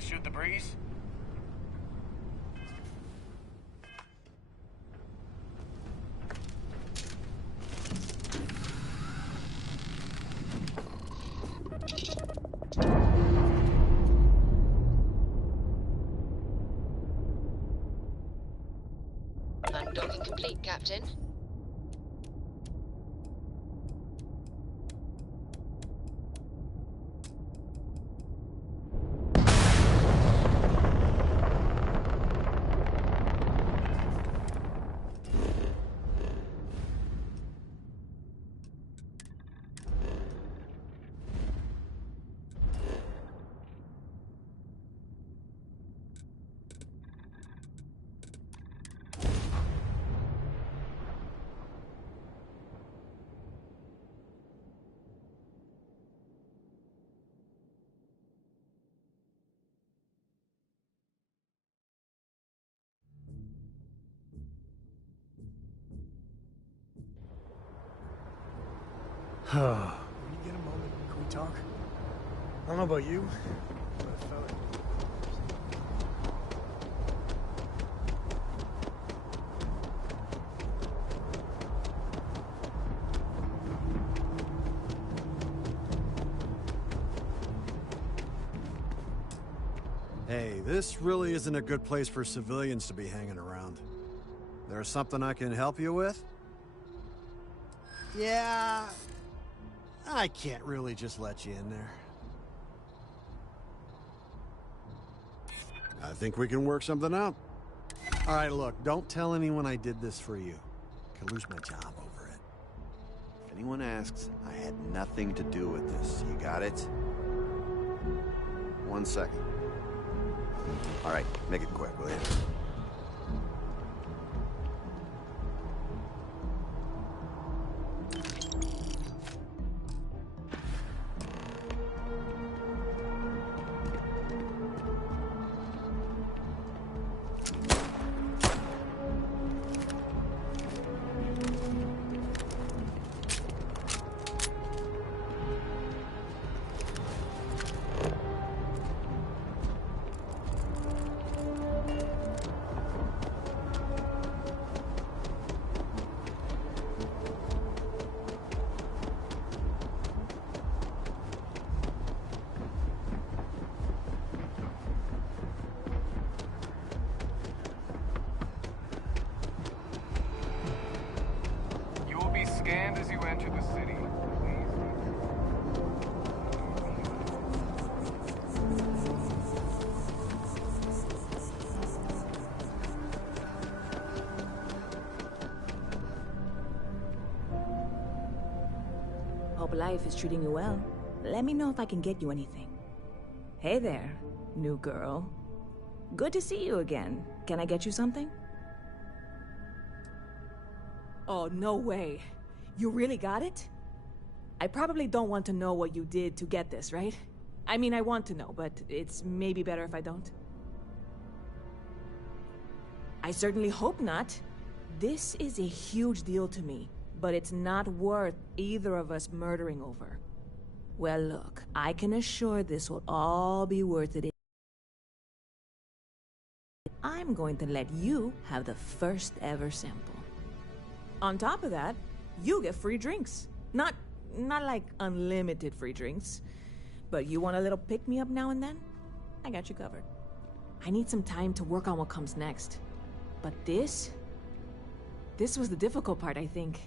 to shoot the breeze? Undocking complete, Captain. When you get a moment, can we talk? I don't know about you, but I felt it. Hey, this really isn't a good place for civilians to be hanging around. There's something I can help you with? Yeah, I can't really just let you in there. I think we can work something out. All right, look, don't tell anyone I did this for you. I could lose my job over it. If anyone asks, I had nothing to do with this. You got it? 1 second. All right, make it quick, will you? Scanned as you enter the city. Hope life is treating you well. Let me know if I can get you anything. Hey there, new girl. Good to see you again. Can I get you something? Oh, no way. You really got it? I probably don't want to know what you did to get this, right? I mean, I want to know, but it's maybe better if I don't. I certainly hope not. This is a huge deal to me, but it's not worth either of us murdering over. Well, look, I can assure this will all be worth it. I'm going to let you have the first ever sample. On top of that, you get free drinks. Not like unlimited free drinks, but you want a little pick-me-up now and then? I got you covered. I need some time to work on what comes next. But this was the difficult part, I think.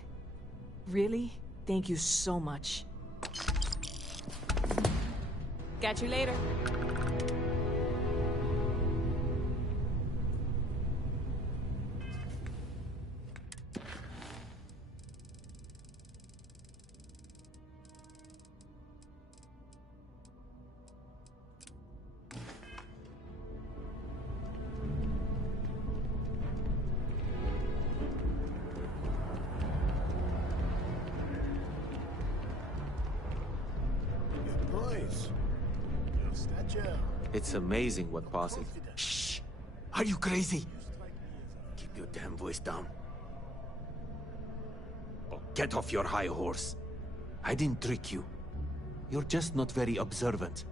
Really? Thank you so much. Catch you later. It's amazing what passes. Shh! Are you crazy? Keep your damn voice down. Oh, get off your high horse. I didn't trick you. You're just not very observant.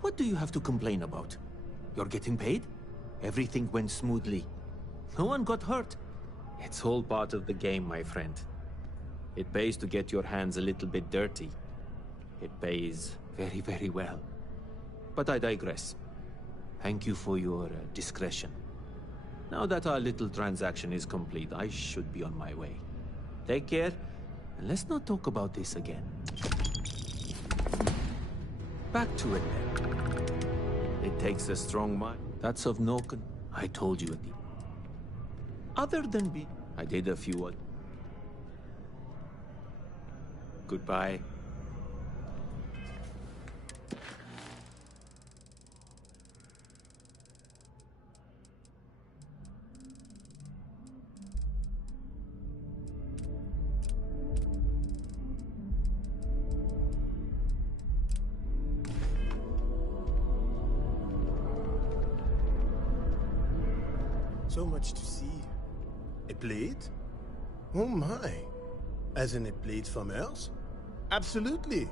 What do you have to complain about? You're getting paid? Everything went smoothly. No one got hurt. It's all part of the game, my friend. It pays to get your hands a little bit dirty. It pays very, very well. But I digress. Thank you for your discretion. Now that our little transaction is complete, I should be on my way. Take care, and let's not talk about this again. Back to it then. It takes a strong mind. That's of no con. I told you at the... Other than be... I did a few odd... Goodbye. So much to see. A plate? Oh my. As in a plate from Earth? Absolutely.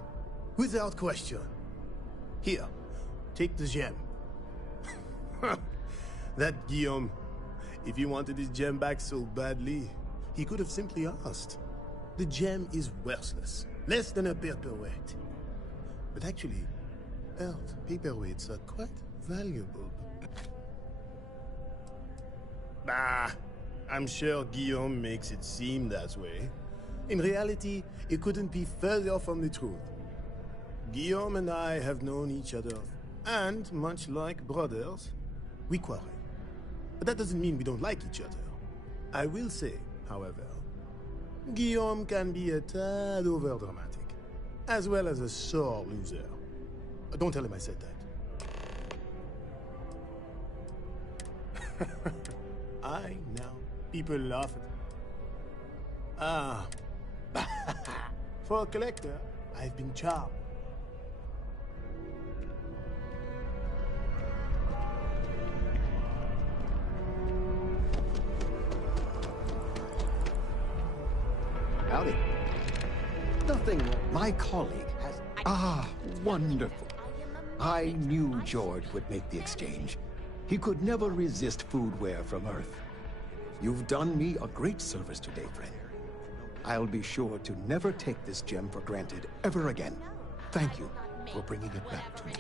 Without question. Here, take the gem. That Guillaume. If he wanted his gem back so badly, he could have simply asked. The gem is worthless. Less than a paperweight. But actually, Earth paperweights are quite valuable. Bah, I'm sure Guillaume makes it seem that way. In reality, it couldn't be further from the truth. Guillaume and I have known each other, and much like brothers, we quarrel. But that doesn't mean we don't like each other. I will say, however, Guillaume can be a tad overdramatic, as well as a sore loser. Don't tell him I said that. I know. People laugh at... Ah. For a collector, I've been charmed. Howdy. Nothing. My colleague has... Ah, wonderful. I knew George would make the exchange. He could never resist foodware from Earth. You've done me a great service today, friend. I'll be sure to never take this gem for granted ever again. Thank you for bringing it back to me.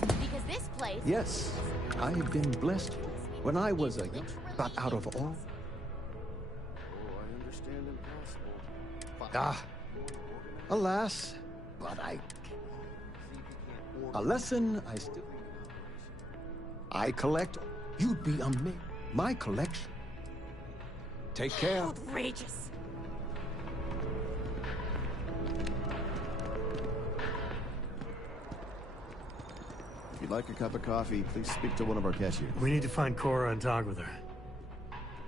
Because this place... Yes, I've been blessed when I was a young, but out of all... Ah, alas, but a lesson I still... I collect. You'd be amazed. My collection. Take care. Outrageous. If you'd like a cup of coffee, please speak to one of our cashiers. We need to find Cora and talk with her.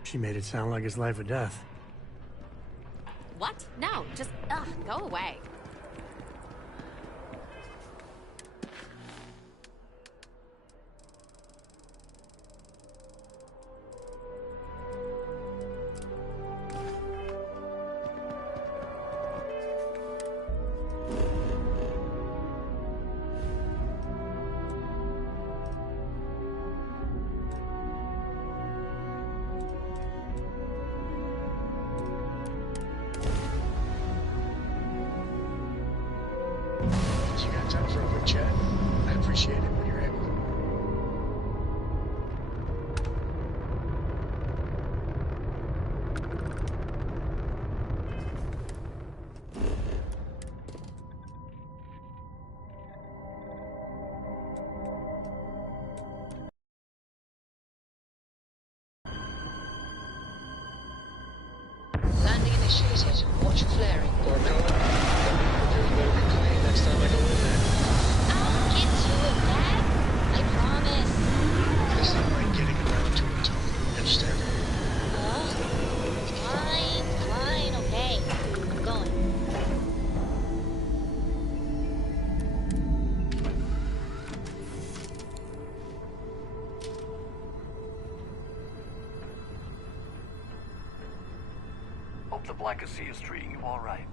She made it sound like it's life or death. What? No, just, go away. You got time for a quick chat? I appreciate it when you're able. Landing initiated. Watch for flaring. Next time I go in there. I'll get to it, Dad. I promise. It's not like getting around to it, Tom. You understand? Fine, okay. I'm going. Hope the Blanca Sea is treating you all right.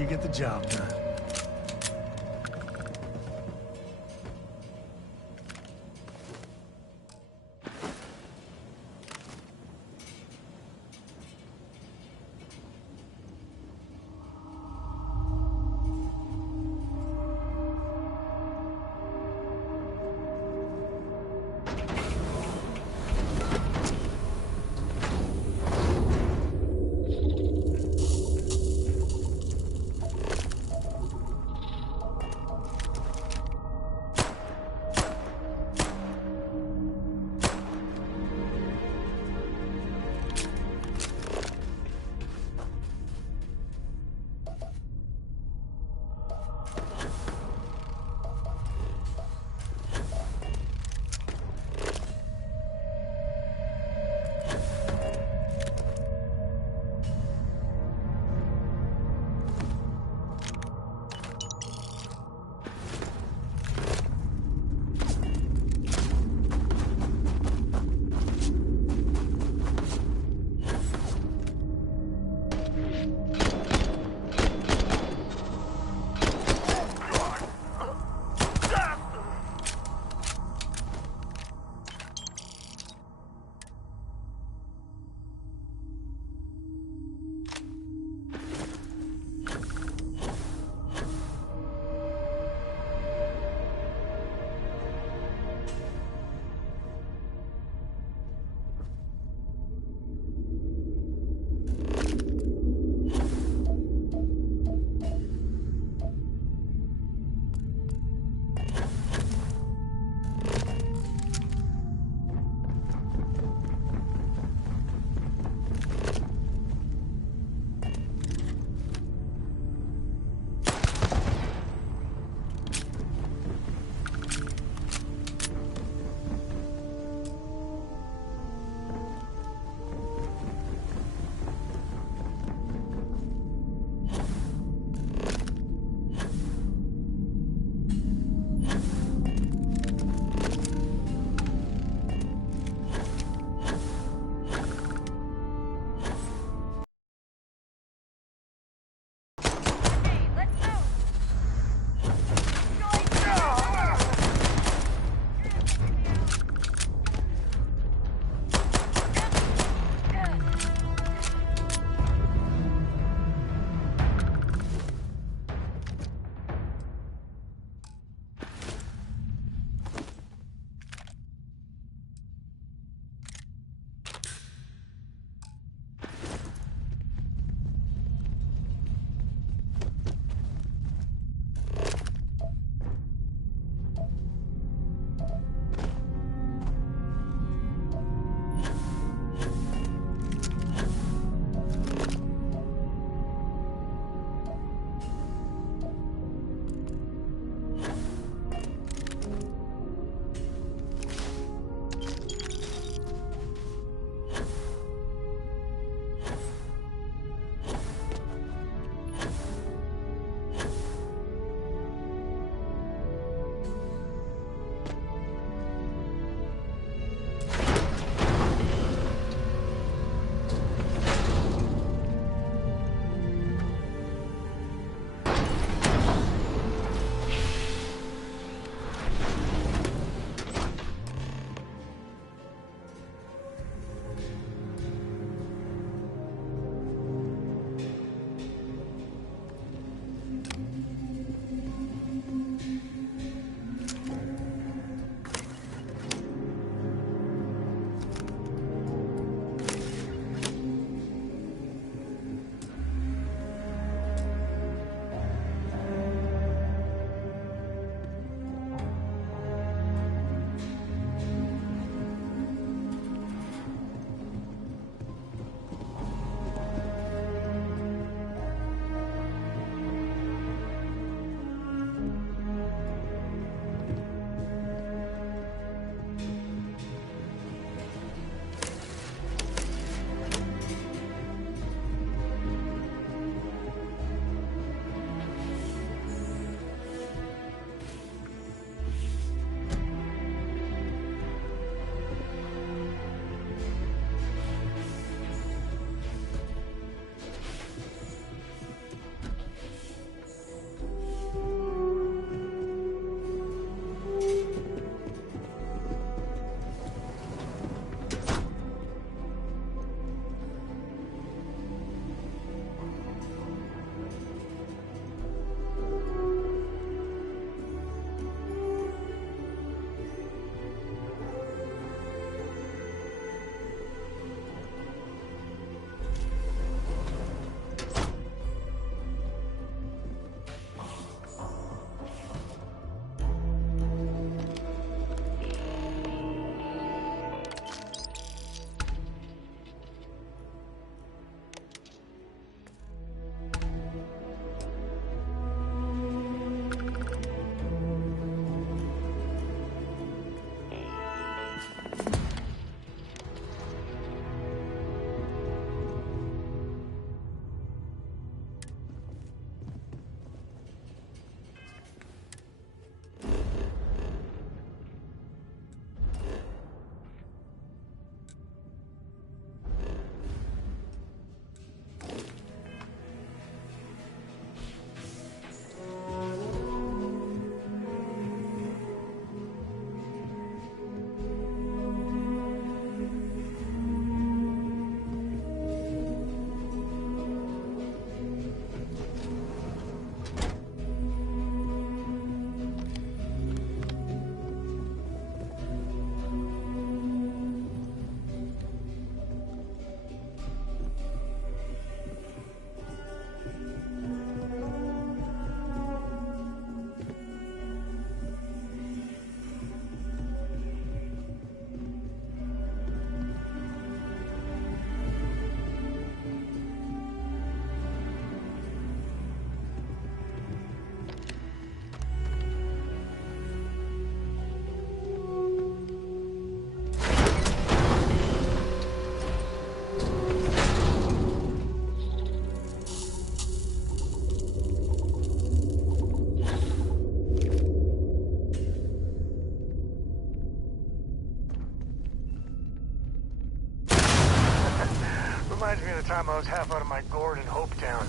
you get the job done. time I was half out of my gourd in Hopetown.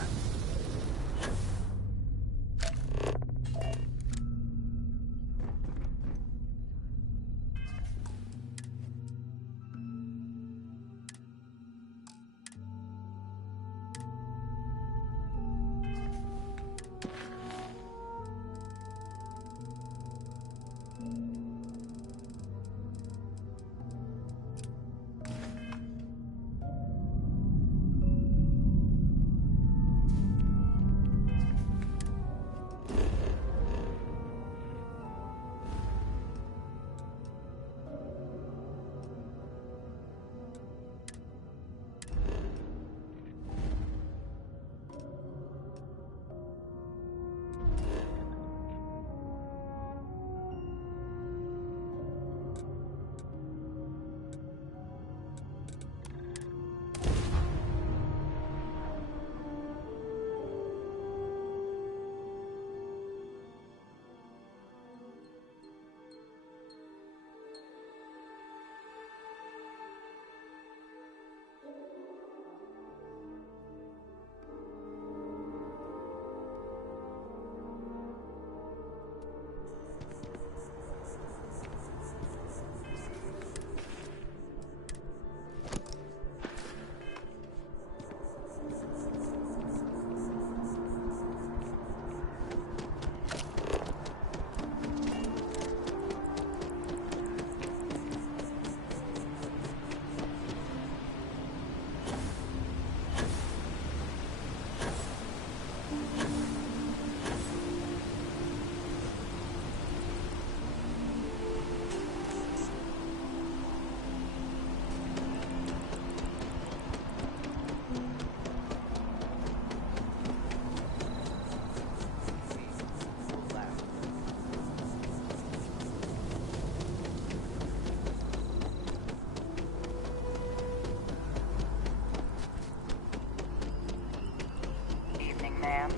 Ma'am.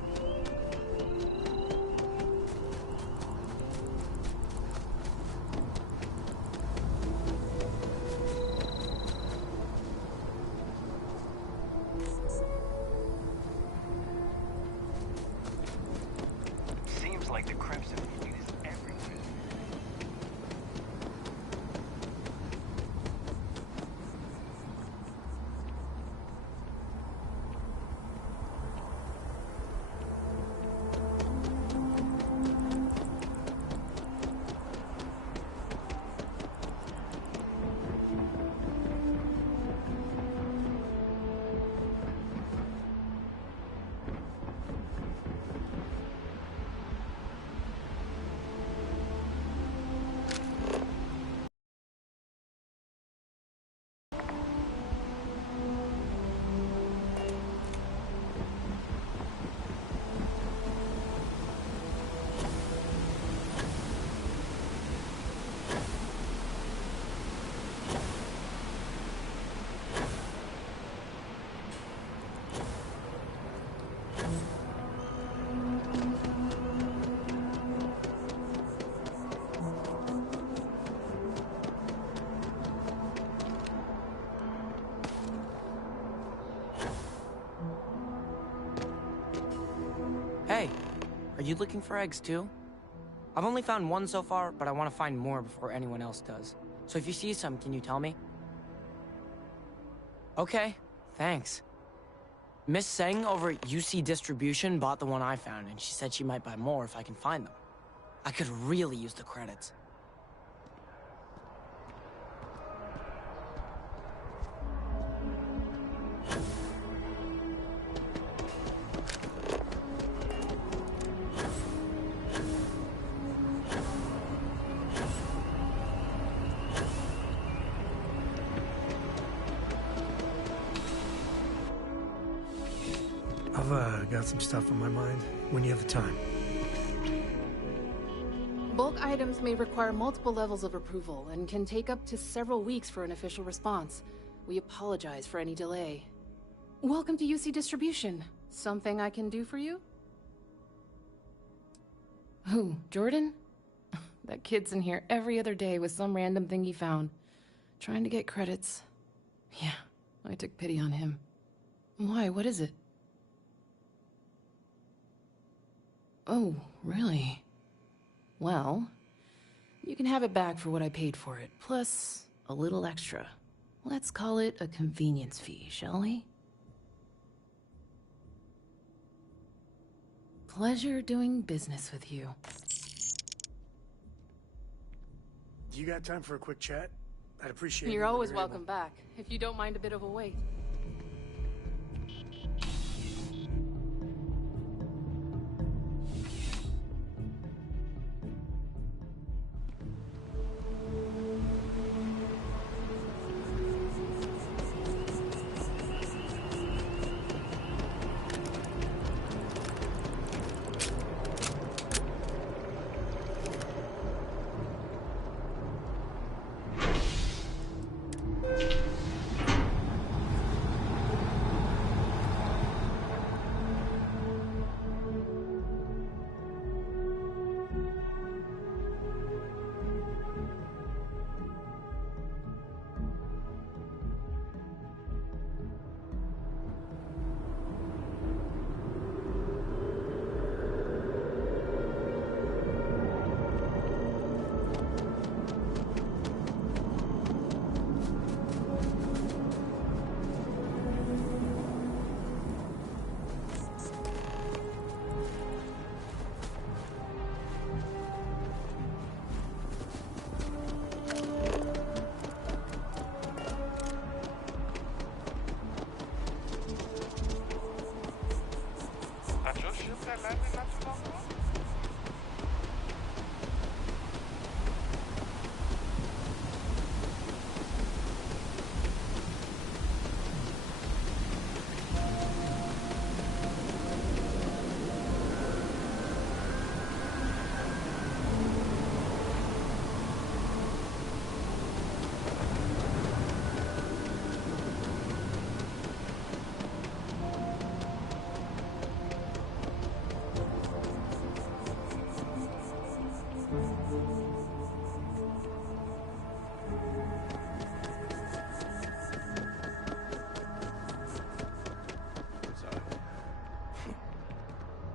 Seems like the Crimson Fleet is everywhere. Hey, are you looking for eggs too? I've only found one so far, but I want to find more before anyone else does. So if you see some, can you tell me? Okay, thanks. Miss Seng over at UC Distribution bought the one I found, and she said she might buy more if I can find them. I could really use the credits. I've got some stuff on my mind when you have the time. Bulk items may require multiple levels of approval and can take up to several weeks for an official response. We apologize for any delay. Welcome to UC Distribution. Something I can do for you? Who, Jordan? That kid's in here every other day with some random thing he found. Trying to get credits. Yeah, I took pity on him. Why? What is it? Oh, really? Well, you can have it back for what I paid for it, plus a little extra. Let's call it a convenience fee, shall we? Pleasure doing business with you. You got time for a quick chat? I'd appreciate it. You're if always you're able. welcome back, if you don't mind a bit of a wait.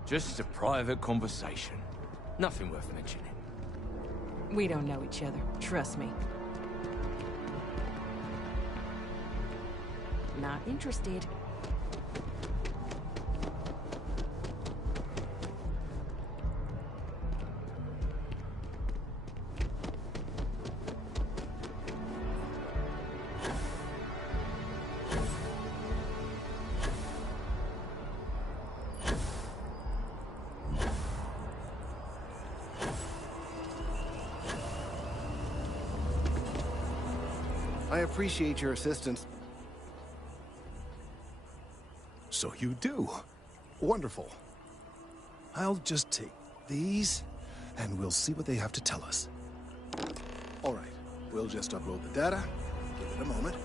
Just a private conversation. Nothing worth mentioning. We don't know each other, trust me. Not interested. I appreciate your assistance. So you do. Wonderful. I'll just take these, and we'll see what they have to tell us. All right, we'll just upload the data. Give it a moment.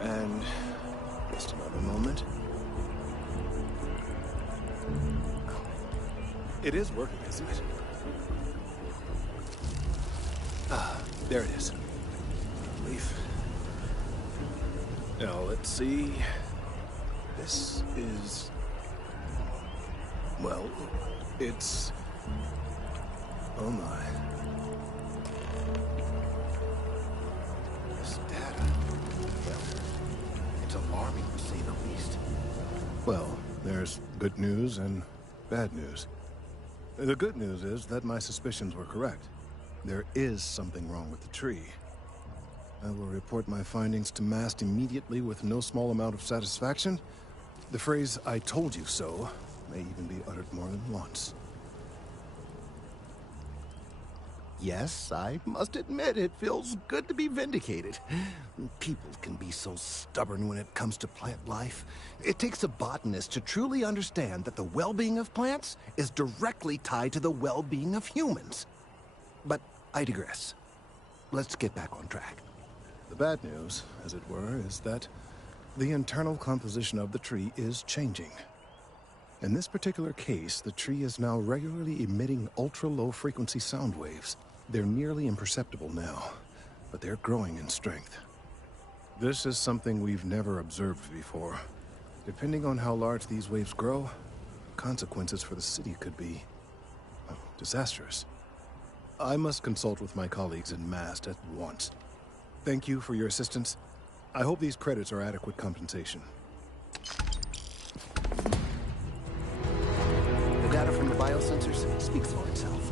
And just another moment. It is working, isn't it? Ah, there it is. Relief. Now, let's see. This is... well, it's... oh my. This data, well, it's alarming to say the least. Well, there's good news and bad news. The good news is that my suspicions were correct. There is something wrong with the tree. I will report my findings to MAST immediately with no small amount of satisfaction. The phrase, "I told you so," may even be uttered more than once. Yes, I must admit it feels good to be vindicated. People can be so stubborn when it comes to plant life. It takes a botanist to truly understand that the well-being of plants is directly tied to the well-being of humans. But I digress. Let's get back on track. The bad news, as it were, is that the internal composition of the tree is changing. In this particular case, the tree is now regularly emitting ultra-low frequency sound waves. They're nearly imperceptible now, but they're growing in strength. This is something we've never observed before. Depending on how large these waves grow, consequences for the city could be disastrous. I must consult with my colleagues in Mast at once. Thank you for your assistance. I hope these credits are adequate compensation. The data from the biosensors speaks for itself.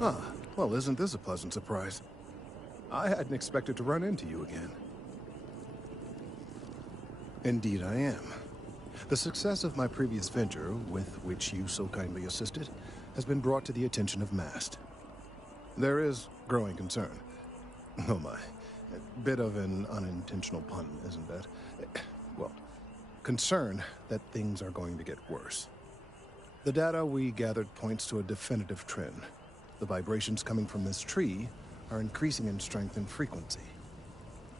Ah, well, isn't this a pleasant surprise? I hadn't expected to run into you again. Indeed I am. The success of my previous venture, with which you so kindly assisted, has been brought to the attention of Mast. There is growing concern. Oh my. A bit of an unintentional pun, isn't that? Well, concern that things are going to get worse. The data we gathered points to a definitive trend. The vibrations coming from this tree are increasing in strength and frequency.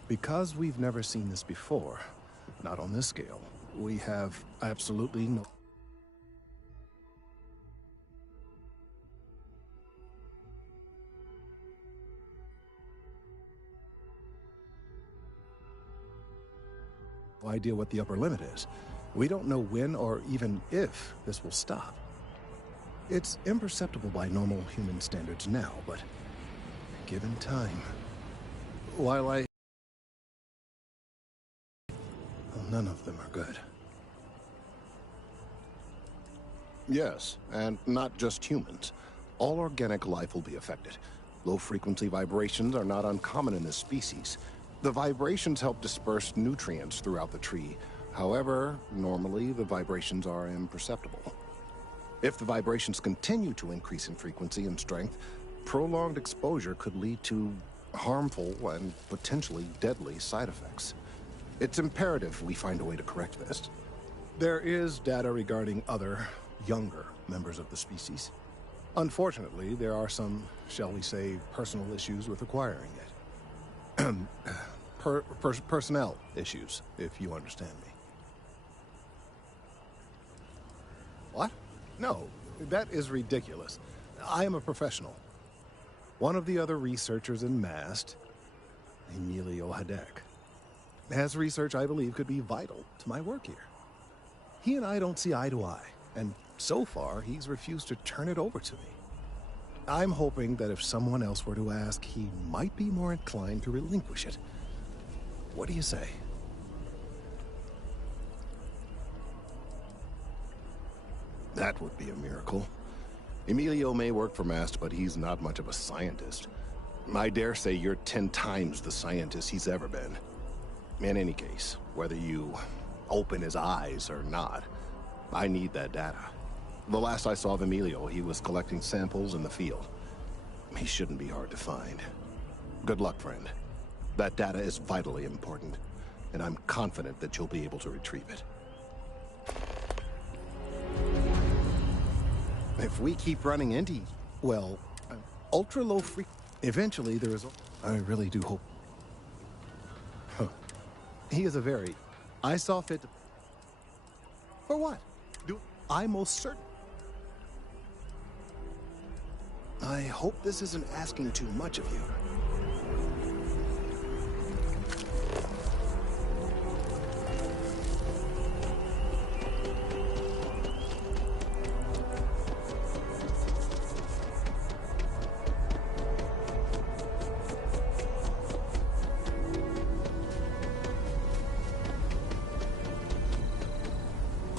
Because we've never seen this before, not on this scale, we have absolutely no idea what the upper limit is. We don't know when or even if this will stop. It's imperceptible by normal human standards now, but given time, while well, none of them are good. Yes, and not just humans. All organic life will be affected. Low-frequency vibrations are not uncommon in this species. The vibrations help disperse nutrients throughout the tree. However, normally the vibrations are imperceptible. If the vibrations continue to increase in frequency and strength, prolonged exposure could lead to harmful and potentially deadly side effects. It's imperative we find a way to correct this. There is data regarding other, younger members of the species. Unfortunately, there are some, shall we say, personal issues with acquiring it. Personnel issues, if you understand me. What? No, that is ridiculous. I am a professional. One of the other researchers in Mast, Emilio Hadek, has research I believe could be vital to my work here. He and I don't see eye to eye, and so far he's refused to turn it over to me. I'm hoping that if someone else were to ask, he might be more inclined to relinquish it. What do you say? That would be a miracle. Emilio may work for Mast, but he's not much of a scientist. I dare say you're 10 times the scientist he's ever been. In any case, whether you open his eyes or not, I need that data. The last I saw of Emilio, he was collecting samples in the field. He shouldn't be hard to find. Good luck, friend. That data is vitally important, and I'm confident that you'll be able to retrieve it. If we keep running into, well, ultra-low eventually there is I really do hope. Huh. He is a very... I saw fit... For what? I'm most certain. I hope this isn't asking too much of you.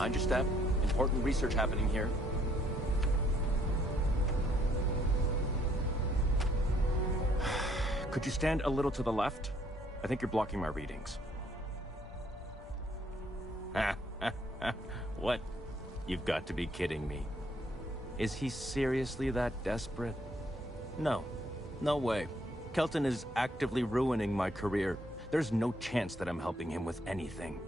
Mind your step. Important research happening here. Could you stand a little to the left? I think you're blocking my readings. What? You've got to be kidding me. Is he seriously that desperate? No. No way. Kelton is actively ruining my career. There's no chance that I'm helping him with anything.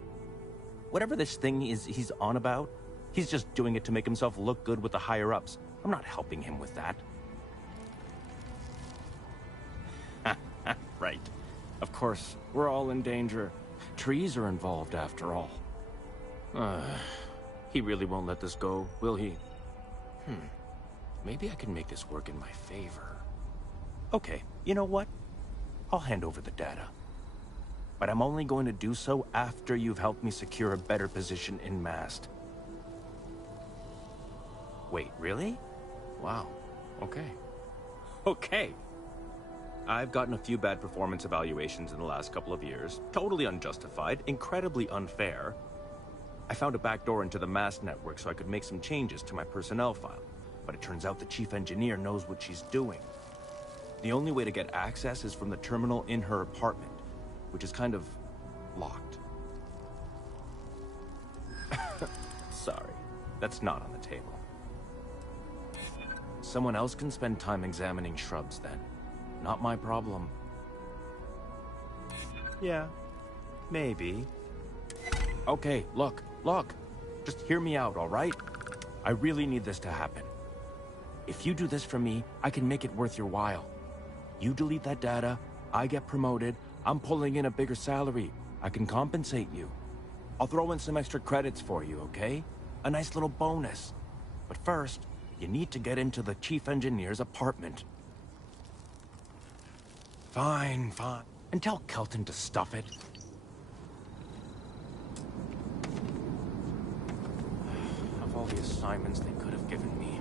Whatever this thing is he's on about, he's just doing it to make himself look good with the higher-ups. I'm not helping him with that. Right. Of course, we're all in danger. Trees are involved after all. He really won't let this go, will he? Maybe I can make this work in my favor. Okay, you know what? I'll hand over the data. But I'm only going to do so after you've helped me secure a better position in Mast. Wait, really? Wow. Okay. Okay. I've gotten a few bad performance evaluations in the last couple of years. Totally unjustified, incredibly unfair. I found a backdoor into the Mast network so I could make some changes to my personnel file. But it turns out the chief engineer knows what she's doing. The only way to get access is from the terminal in her apartment, which is kind of locked. Sorry, that's not on the table. Someone else can spend time examining shrubs then. Not my problem. Yeah, maybe. Okay, look. Just hear me out, all right? I really need this to happen. If you do this for me, I can make it worth your while. You delete that data, I get promoted, I'm pulling in a bigger salary. I can compensate you. I'll throw in some extra credits for you, okay? A nice little bonus. But first, you need to get into the chief engineer's apartment. Fine. And tell Kelton to stuff it. Of all the assignments they could have given me.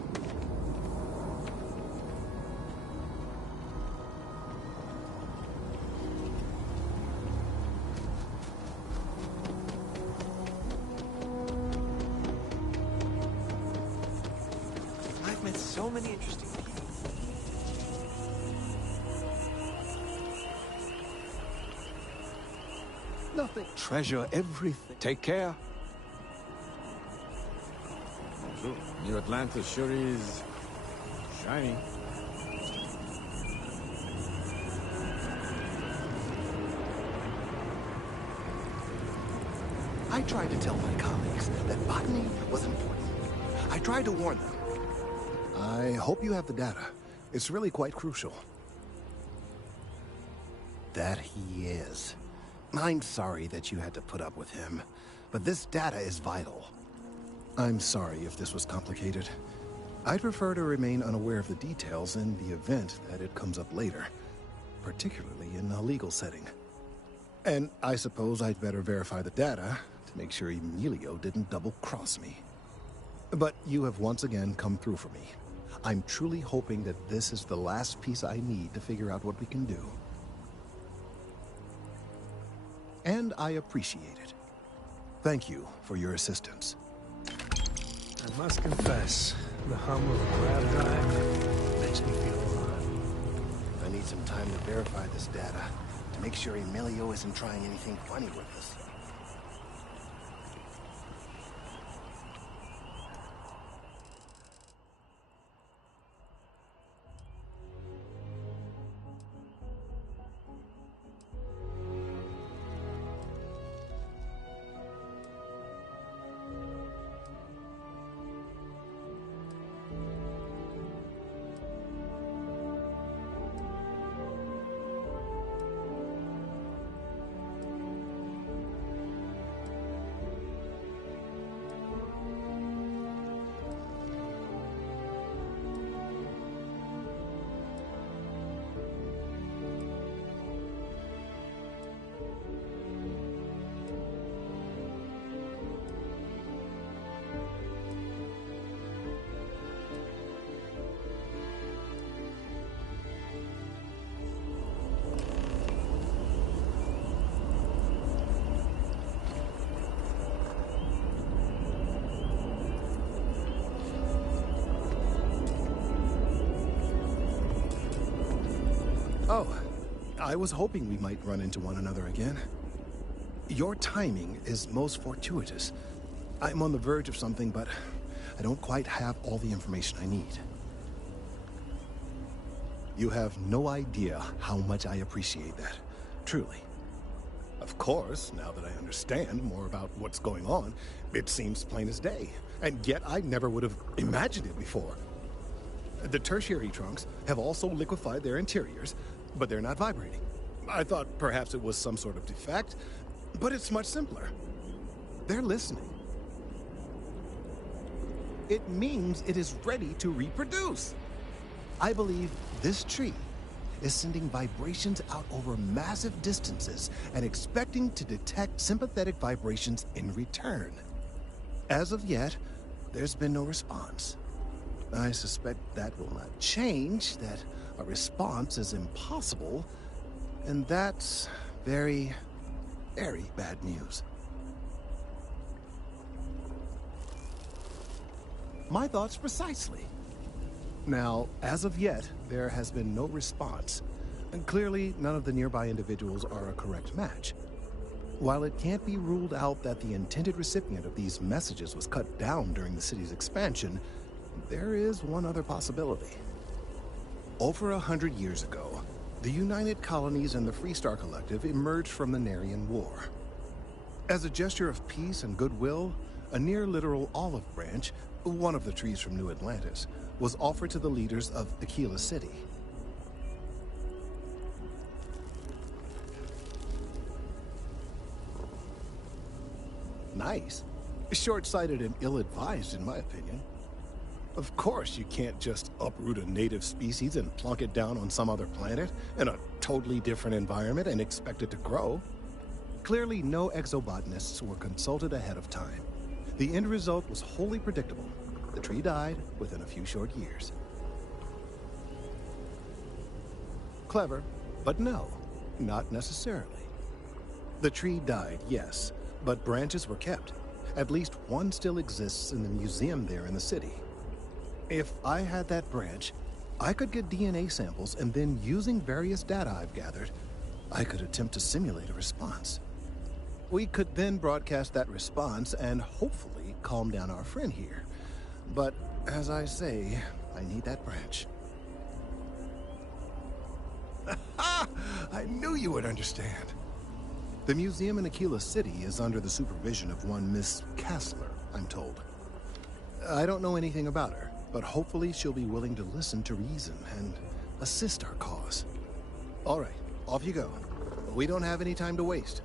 I've met so many interesting people. Nothing. Treasure everything. Take care. New Atlanta sure is shiny. I tried to tell my colleagues that botany was important. I tried to warn them. I hope you have the data. It's really quite crucial. That he is. I'm sorry that you had to put up with him, but this data is vital. I'm sorry if this was complicated. I'd prefer to remain unaware of the details in the event that it comes up later, particularly in a legal setting. And I suppose I'd better verify the data to make sure Emilio didn't double-cross me. But you have once again come through for me. I'm truly hoping that this is the last piece I need to figure out what we can do. And I appreciate it. Thank you for your assistance. I must confess, the hum of a grab drive makes me feel alive. I need some time to verify this data, to make sure Emilio isn't trying anything funny with us. Oh, I was hoping we might run into one another again. Your timing is most fortuitous. I'm on the verge of something, but I don't quite have all the information I need. You have no idea how much I appreciate that. Truly. Of course, now that I understand more about what's going on, it seems plain as day. And yet I never would have imagined it before. The tertiary trunks have also liquefied their interiors, but they're not vibrating. I thought perhaps it was some sort of defect, but it's much simpler. They're listening. It means it is ready to reproduce. I believe this tree is sending vibrations out over massive distances and expecting to detect sympathetic vibrations in return. As of yet, there's been no response. I suspect that will not change, that a response is impossible, and that's very, very bad news. My thoughts precisely. Now, as of yet, there has been no response, and clearly none of the nearby individuals are a correct match. While it can't be ruled out that the intended recipient of these messages was cut down during the city's expansion, there is one other possibility. Over 100 years ago, the United Colonies and the Freestar Collective emerged from the Narian War. As a gesture of peace and goodwill, a near-literal olive branch, one of the trees from New Atlantis, was offered to the leaders of Aquila City. Nice. Short-sighted and ill-advised, in my opinion. Of course, you can't just uproot a native species and plunk it down on some other planet in a totally different environment and expect it to grow. Clearly, no exobotanists were consulted ahead of time. The end result was wholly predictable. The tree died within a few short years. Clever, but no, not necessarily. The tree died, yes, but branches were kept. At least one still exists in the museum there in the city. If I had that branch, I could get DNA samples, and then using various data I've gathered, I could attempt to simulate a response. We could then broadcast that response and hopefully calm down our friend here. But, as I say, I need that branch. I knew you would understand. The museum in Aquila City is under the supervision of one Miss Kassler, I'm told. I don't know anything about her, but hopefully she'll be willing to listen to reason and assist our cause. All right, off you go. We don't have any time to waste.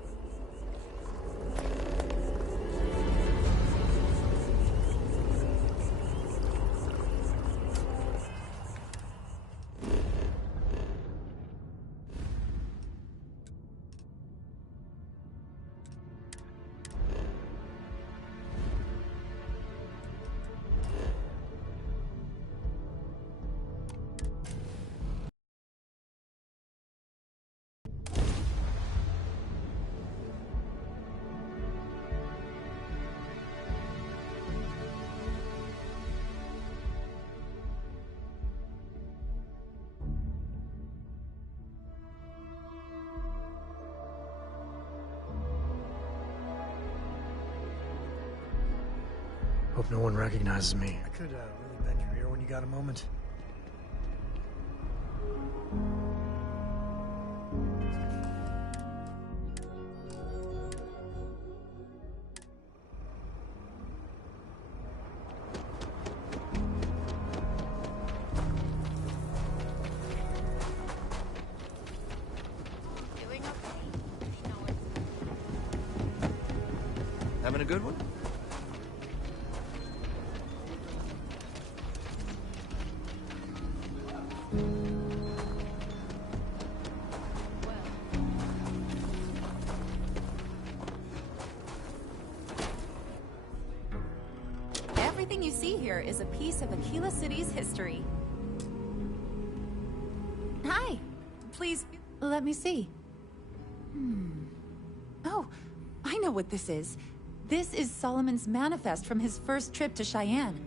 Hope no one recognizes me. I could really bend your ear when you got a moment. Having a good one? Everything you see here is a piece of Aquila City's history. Hi. Please, let me see. Oh, I know what this is. This is Solomon's manifest from his first trip to Cheyenne.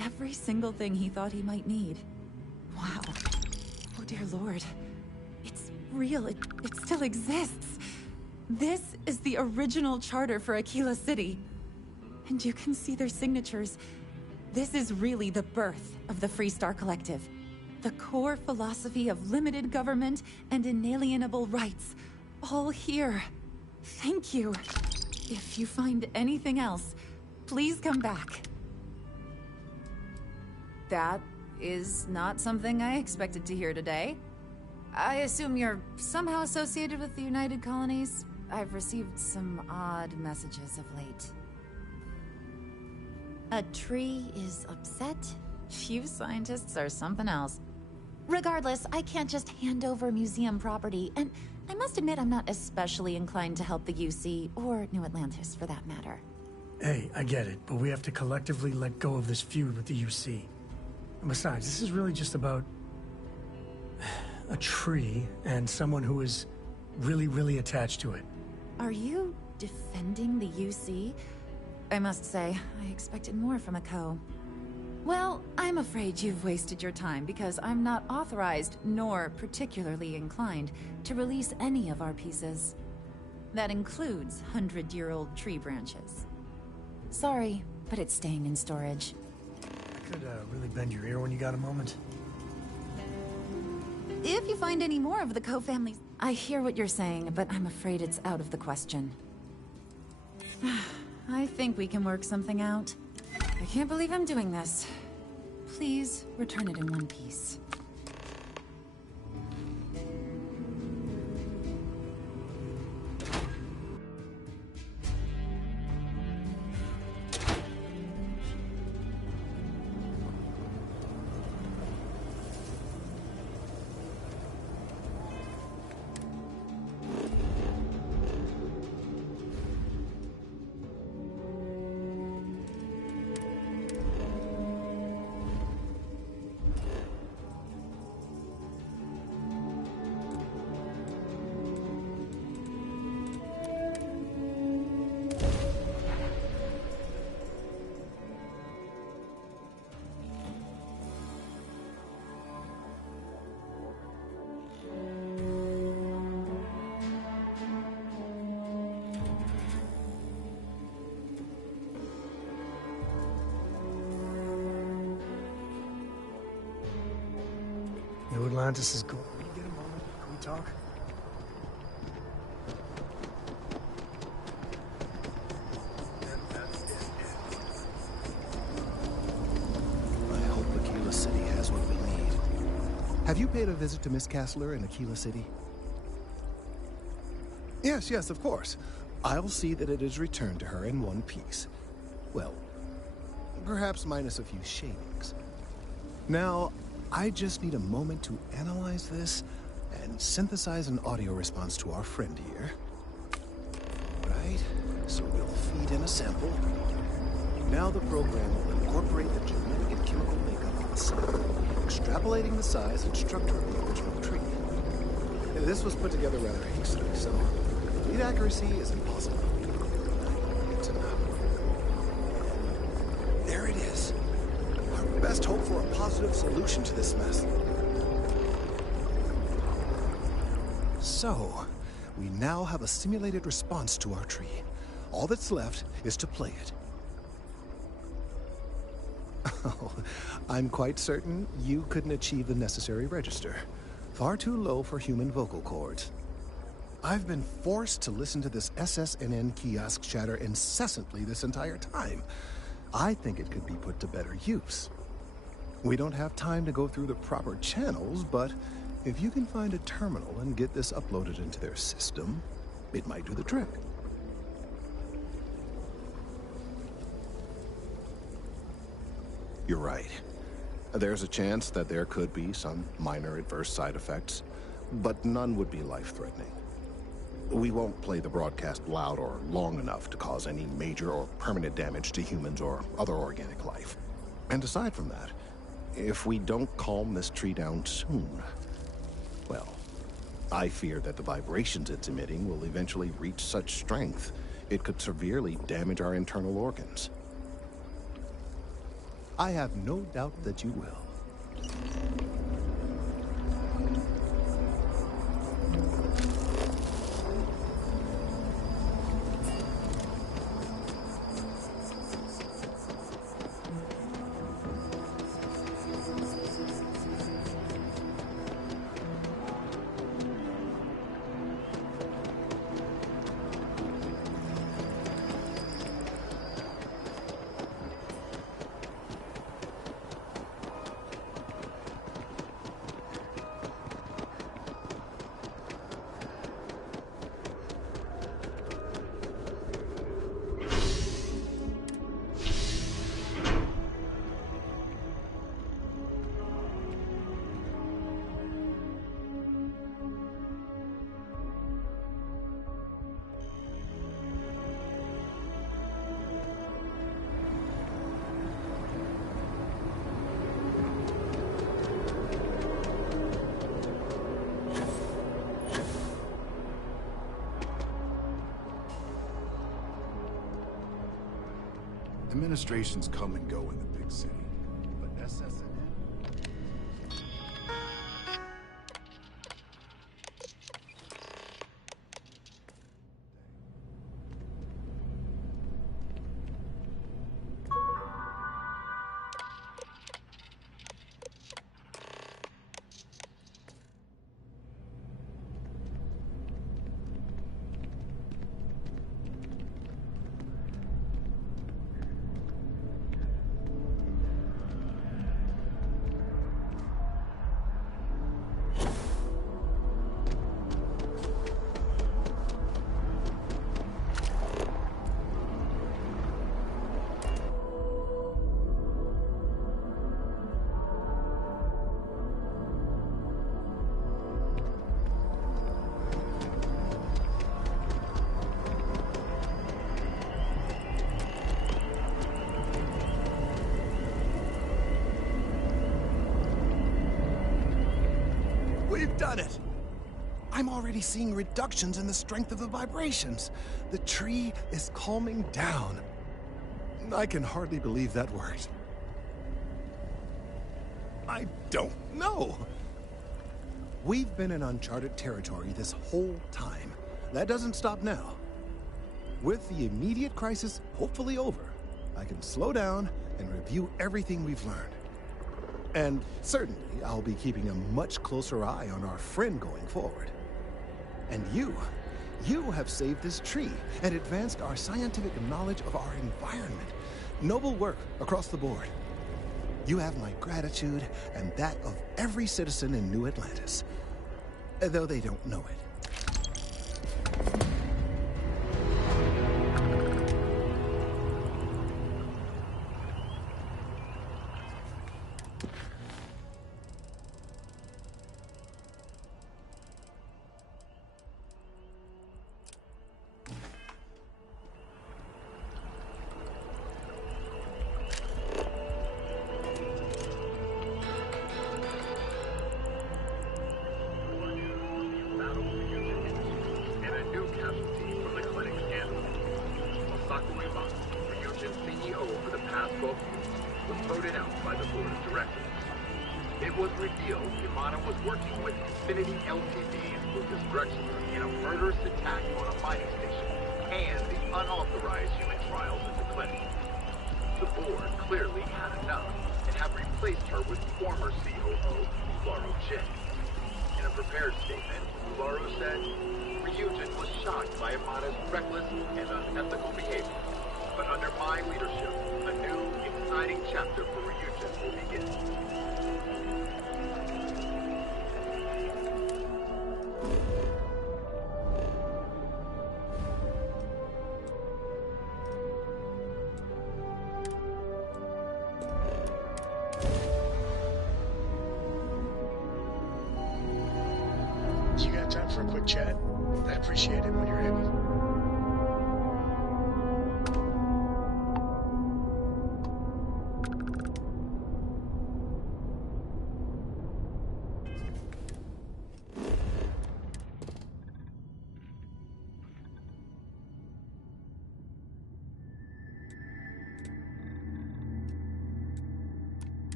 Every single thing he thought he might need. Wow. Oh, dear Lord. real. It still exists. This is the original charter for Aquila City. And you can see their signatures. This is really the birth of the Freestar Collective. The core philosophy of limited government and inalienable rights. All here. Thank you. If you find anything else, please come back. That is not something I expected to hear today. I assume you're somehow associated with the United Colonies? I've received some odd messages of late. A tree is upset? You scientists are something else. Regardless, I can't just hand over museum property, and I must admit I'm not especially inclined to help the UC, or New Atlantis for that matter. Hey, I get it, but we have to collectively let go of this feud with the UC. And besides, this is really just about a tree and someone who is really, really attached to it. Are you defending the UC? I must say, I expected more from a co. Well, I'm afraid you've wasted your time because I'm not authorized nor particularly inclined to release any of our pieces. That includes 100-year-old tree branches. Sorry, but it's staying in storage. I could really bend your ear when you got a moment. If you find any more of the Co families... I hear what you're saying, but I'm afraid it's out of the question. I think we can work something out. I can't believe I'm doing this. Please return it in one piece. New Atlantis is cool. Can you get a moment? Can we talk? I hope Aquila City has what we need. Have you paid a visit to Miss Castler in Aquila City? Yes, yes, of course. I'll see that it is returned to her in one piece. Well, perhaps minus a few shadings. Now, I just need a moment to analyze this and synthesize an audio response to our friend here. Right, so we'll feed in a sample. Now the program will incorporate the genetic and chemical makeup of the sample, extrapolating the size and structure of the original tree. This was put together rather hastily, so complete accuracy is impossible. It's enough. There it is. Our best hope for a positive solution to this mess. So, we now have a simulated response to our tree. All that's left is to play it. Oh, I'm quite certain you couldn't achieve the necessary register. Far too low for human vocal cords. I've been forced to listen to this SSNN kiosk chatter incessantly this entire time. I think it could be put to better use. We don't have time to go through the proper channels, but if you can find a terminal and get this uploaded into their system, it might do the trick. You're right. There's a chance that there could be some minor adverse side effects, but none would be life-threatening. We won't play the broadcast loud or long enough to cause any major or permanent damage to humans or other organic life. And aside from that, if we don't calm this tree down soon, well, I fear that the vibrations it's emitting will eventually reach such strength, it could severely damage our internal organs. I have no doubt that you will. Administrations come and go in the big city, but SSN... We've done it! I'm already seeing reductions in the strength of the vibrations. The tree is calming down. I can hardly believe that worked. I don't know. We've been in uncharted territory this whole time. That doesn't stop now. With the immediate crisis hopefully over, I can slow down and review everything we've learned. And certainly, I'll be keeping a much closer eye on our friend going forward. And you have saved this tree and advanced our scientific knowledge of our environment. Noble work across the board. You have my gratitude and that of every citizen in New Atlantis, though they don't know it. You got time for a quick chat? I appreciate it when you're able.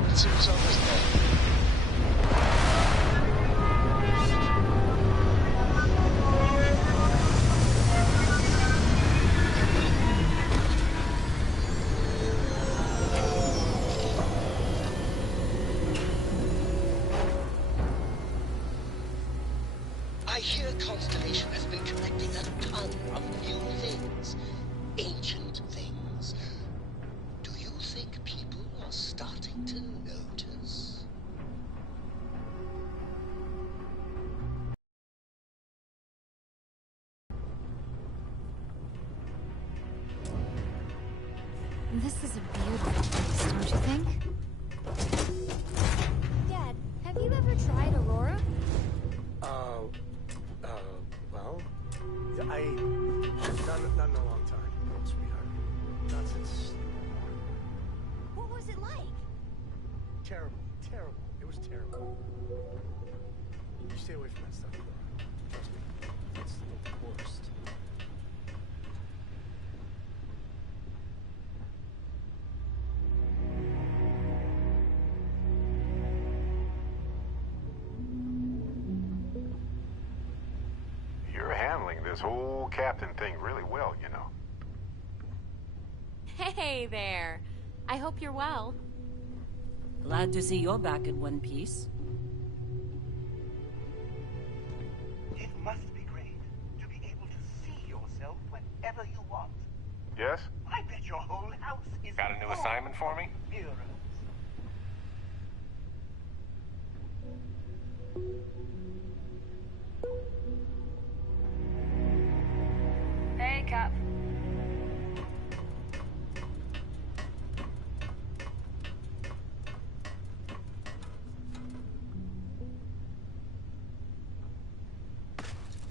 Let's see what's on this day. I hear Constellation has been collecting a ton of new things. Ancient things. Do you think people are starting to notice? This is a beautiful place, don't you think? Dad, have you ever tried Aurora? Well, not in a long time, sweetheart. Not since... What was it like? terrible. Terrible. It was terrible. You stay away from that stuff. Trust me. It's the worst. You're handling this whole captain thing really well, you know. Hey there. I hope you're well. Glad to see you're back in one piece. It must be great to be able to see yourself whenever you want. Yes? I bet your whole house is Got a new full assignment for me? of mirrors. Hey, Cap.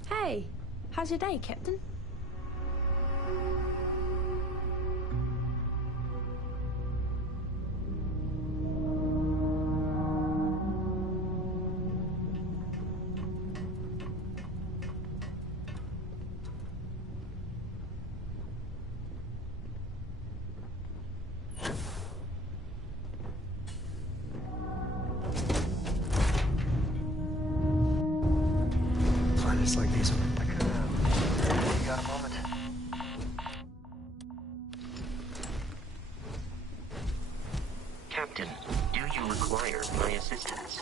Hey, how's your day, Captain? Planets like these. You got a moment? Captain, do you require my assistance?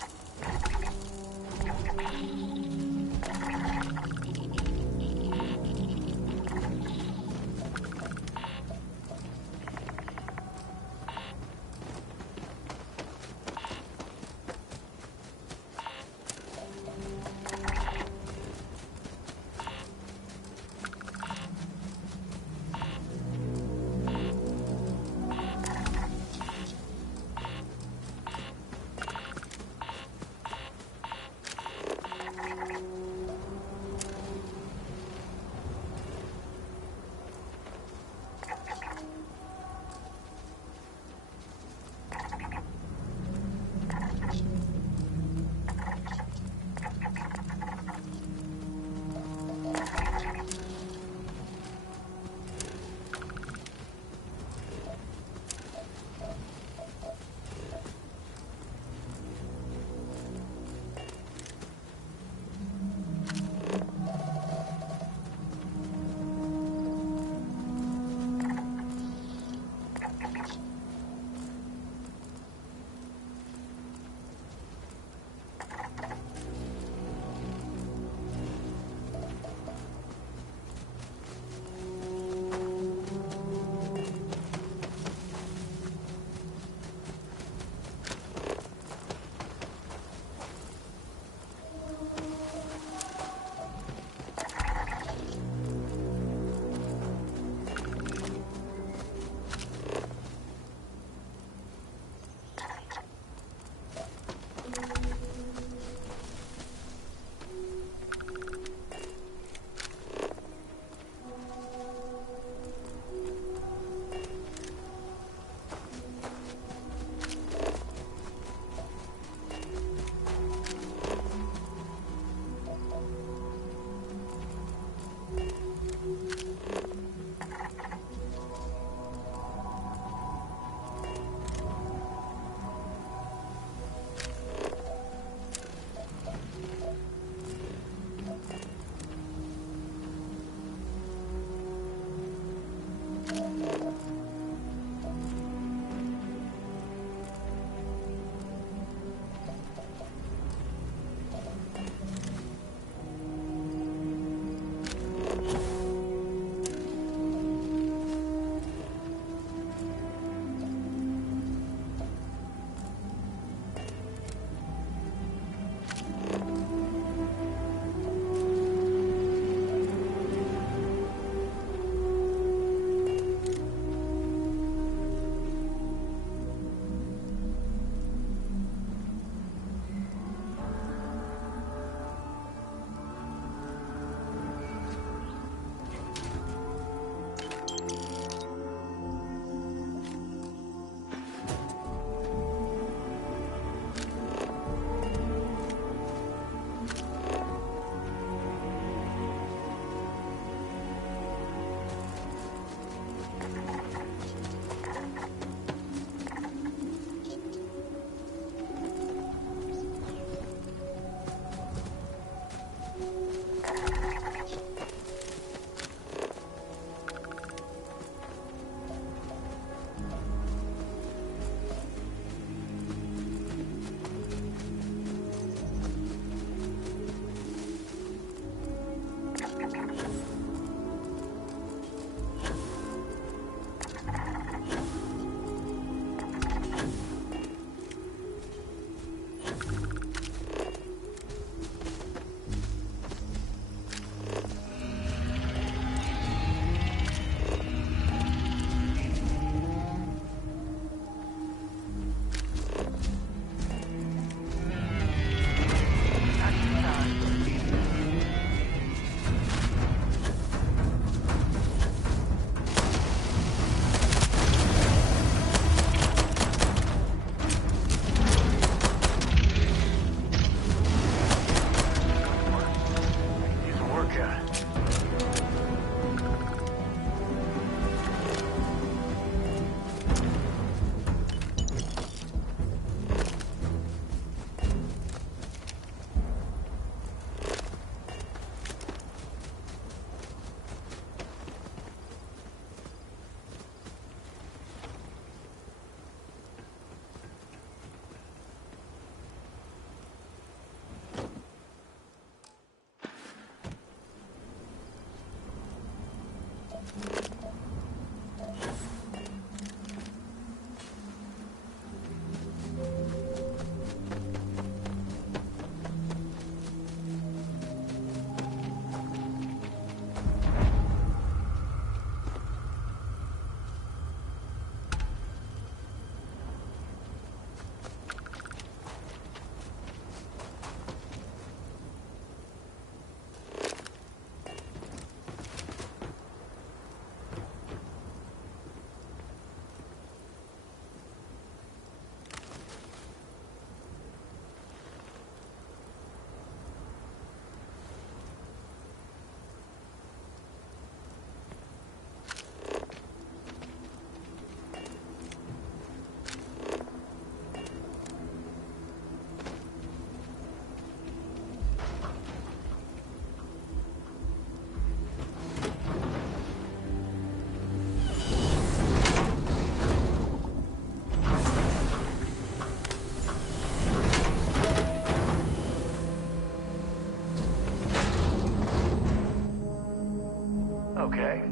Okay.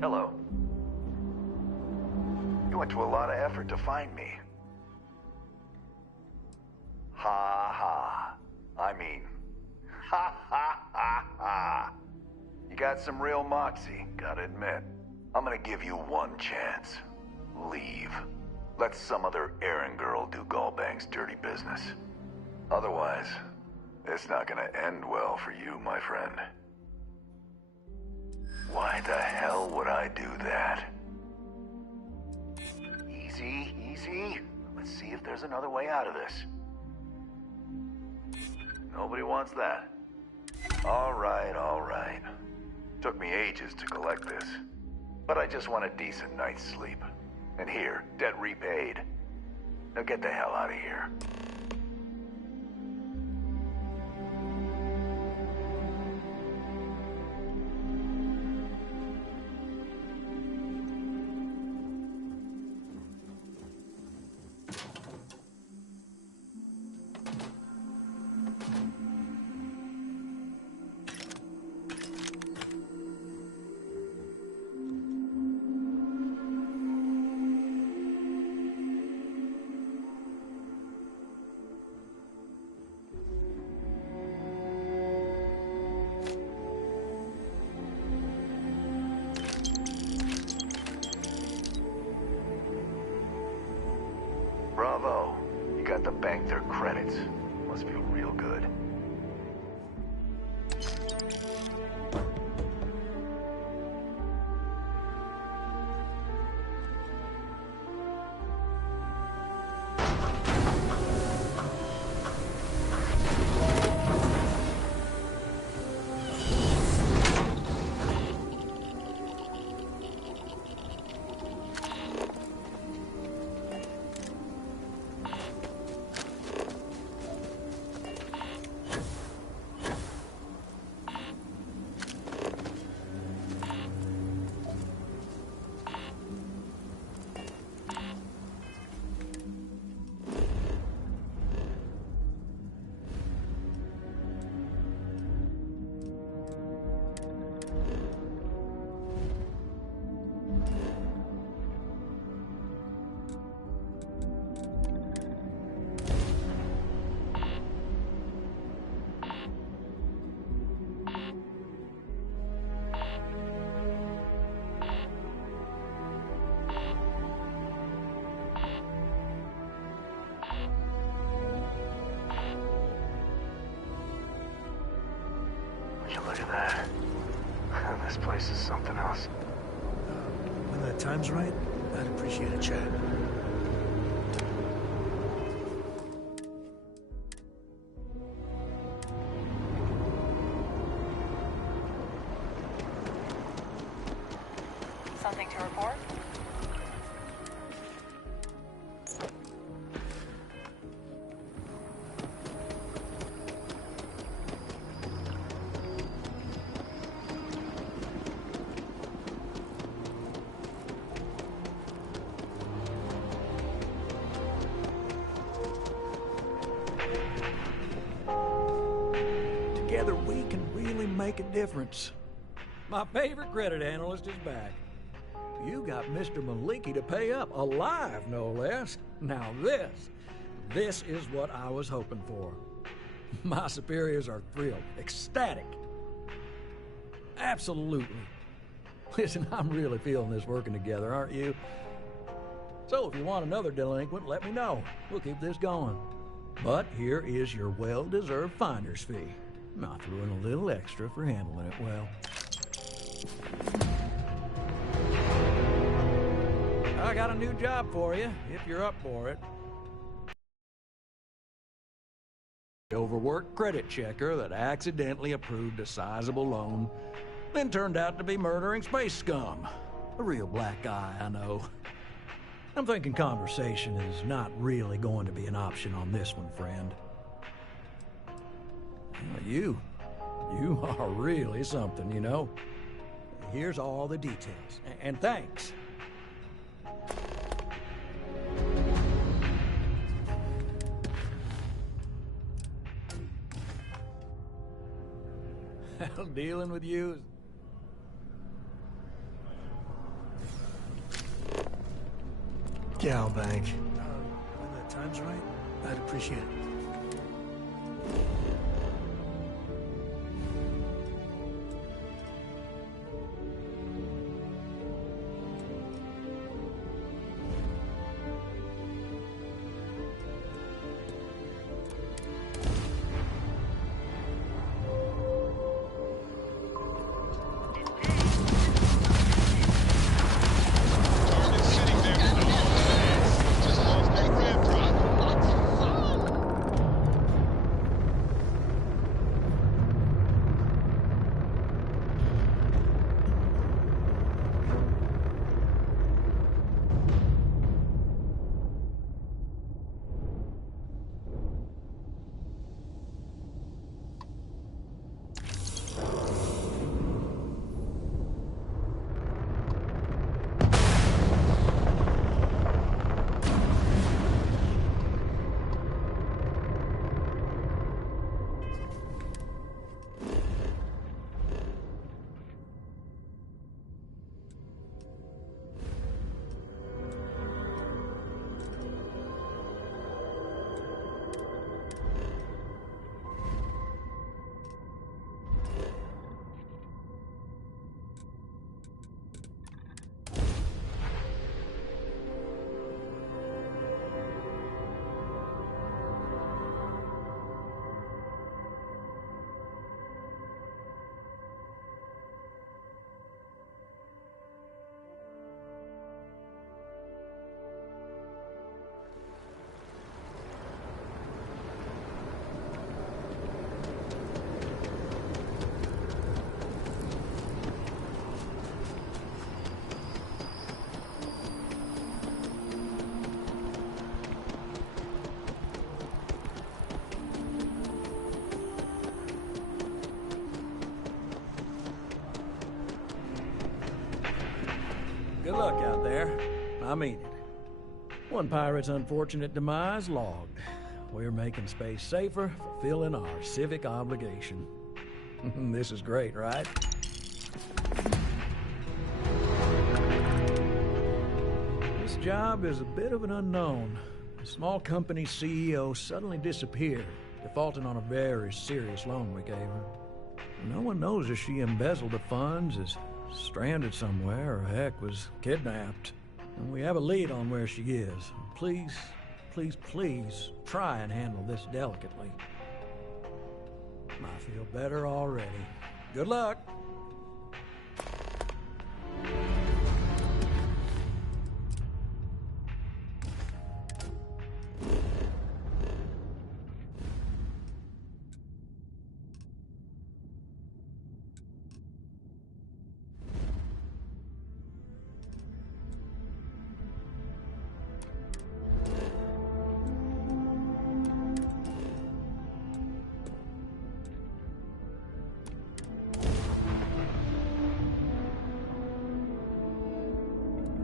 Hello. You went to a lot of effort to find me. Ha ha. I mean, ha ha ha ha. You got some real moxie, gotta admit. I'm gonna give you one chance. Leave. Let some other errand girl do Gallbang's dirty business. Otherwise, it's not gonna end well for you, my friend. Why the hell would I do that? Easy, easy. Let's see if there's another way out of this. Nobody wants that. All right, all right. Took me ages to collect this. But I just want a decent night's sleep. And here, debt repaid. Now get the hell out of here. Bravo. You got to bank their credits. Must feel real good. Look at that. This place is something else. When the time's right, I'd appreciate a chat. Something to report? Together we can really make a difference. My favorite credit analyst is back. You got Mr. Maliki to pay up, alive no less. Now this is what I was hoping for. My superiors are thrilled, ecstatic. Absolutely. Listen, I'm really feeling this working together, aren't you? So if you want another delinquent, let me know. We'll keep this going. But here is your well-deserved finder's fee. I threw in a little extra for handling it well. I got a new job for you, if you're up for it. Overworked credit checker that accidentally approved a sizable loan, then turned out to be murdering space scum. A real black guy, I know. I'm thinking conversation is not really going to be an option on this one, friend. Well, you are really something, you know. Here's all the details, and thanks. Dealing with you is... Yeah, I'll bank. When that time's right, I'd appreciate it. Good luck out there. I mean it. One pirate's unfortunate demise logged. We're making space safer, fulfilling our civic obligation. This is great, right? This job is a bit of an unknown. A small company CEO suddenly disappeared, defaulting on a very serious loan we gave her. No one knows if she embezzled the funds, is stranded somewhere, or heck, was kidnapped. And we have a lead on where she is. Please, please, please try and handle this delicately. I feel better already. Good luck.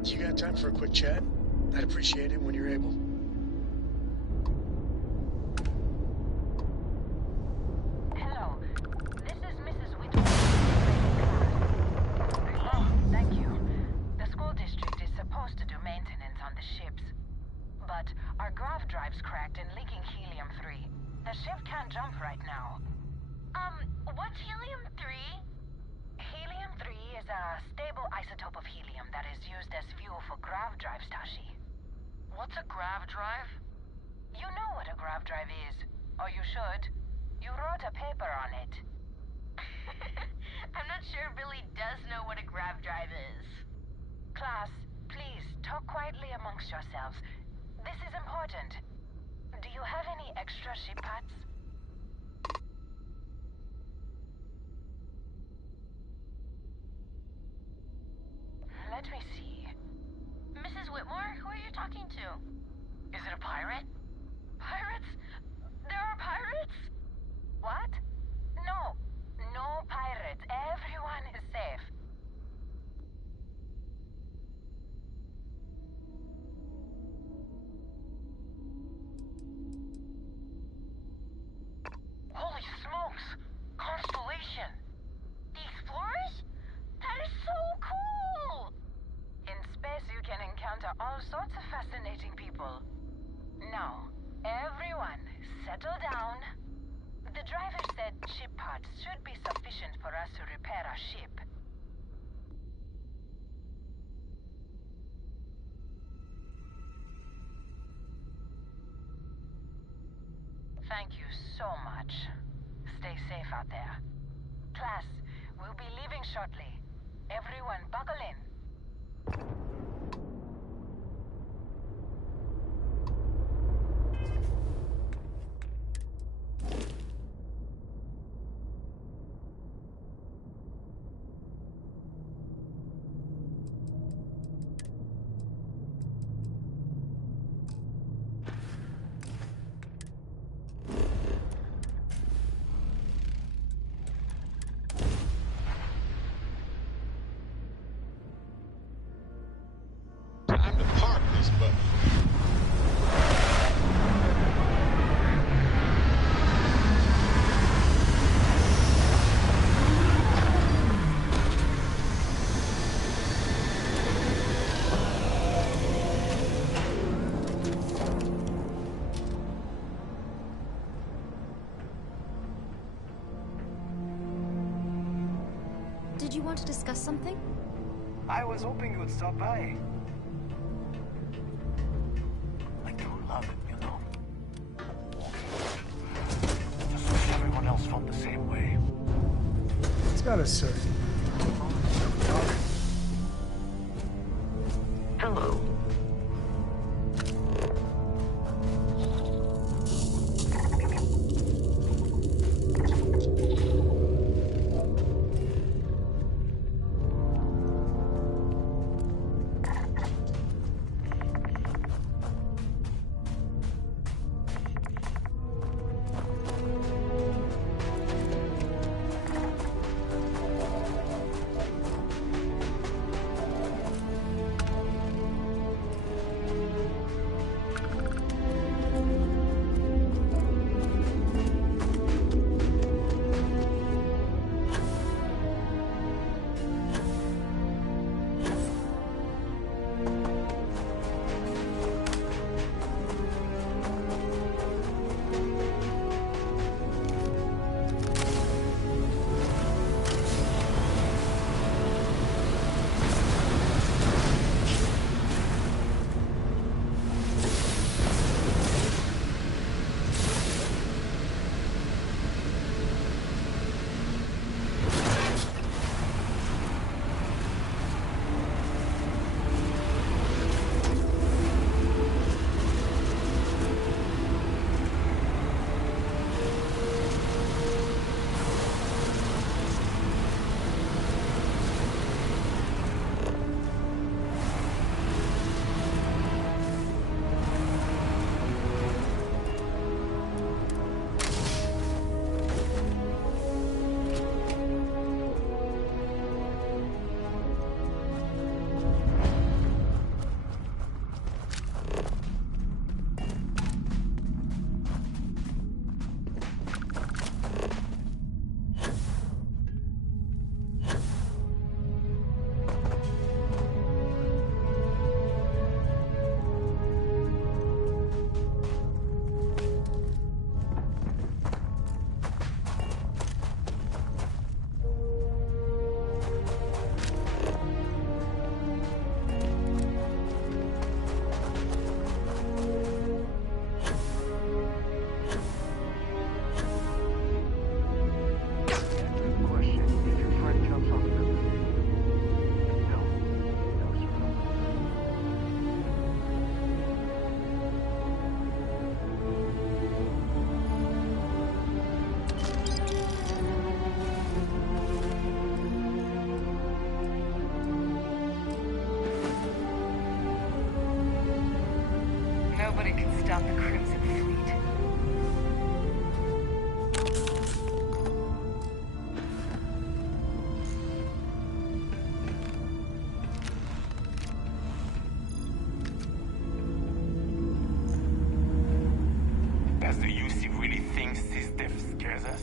You got time for a quick chat? I'd appreciate it when you're able. Hello. This is Mrs. Whittle. drives, Tashi. What's a grav drive? You know what a grav drive is. Or you should. You wrote a paper on it. I'm not sure Billy does know what a grav drive is. Class, please, talk quietly amongst yourselves. This is important. Do you have any extra ship parts? Let me see. Mrs. Whitmore, who are you talking to? Is it a pirate? Pirates? There are pirates? What? No. No pirates. Everyone is safe. Holy smokes! Constellation! The Explorers? That is so cool! In space you can encounter all sorts of fascinating people. Now, everyone, settle down. The driver said ship parts should be sufficient for us to repair our ship. Thank you so much. Stay safe out there. Class, we'll be leaving shortly. Everyone buckle in. Time to park this button. Did you want to discuss something? I was hoping you would stop by. I do love it, you know. Just wish everyone else felt the same way. It's got a surf. Hello. Nobody can stop the Crimson Fleet. Does the UC really think this death scares us?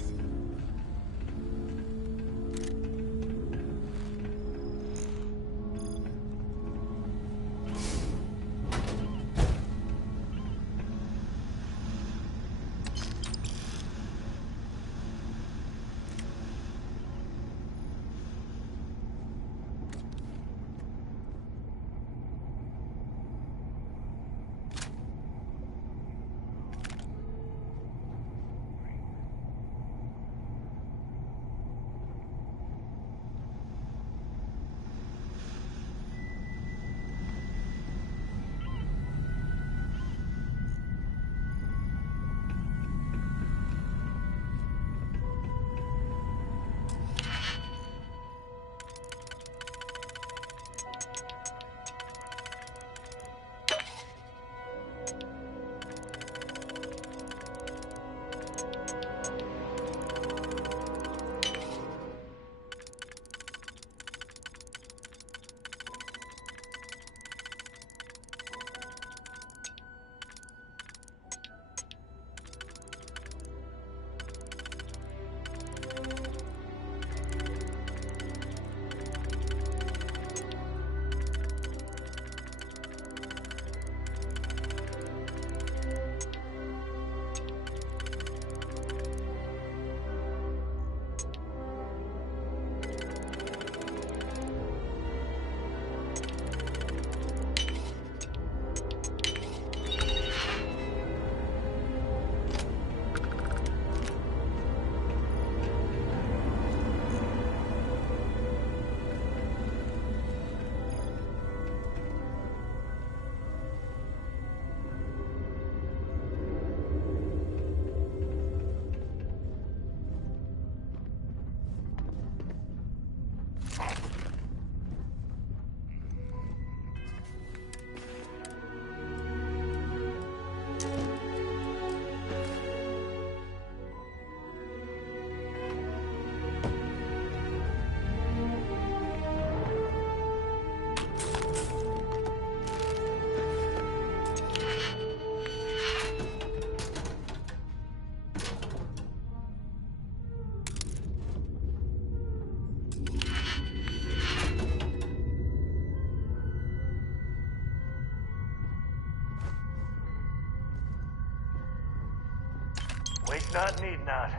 Waste not, need not.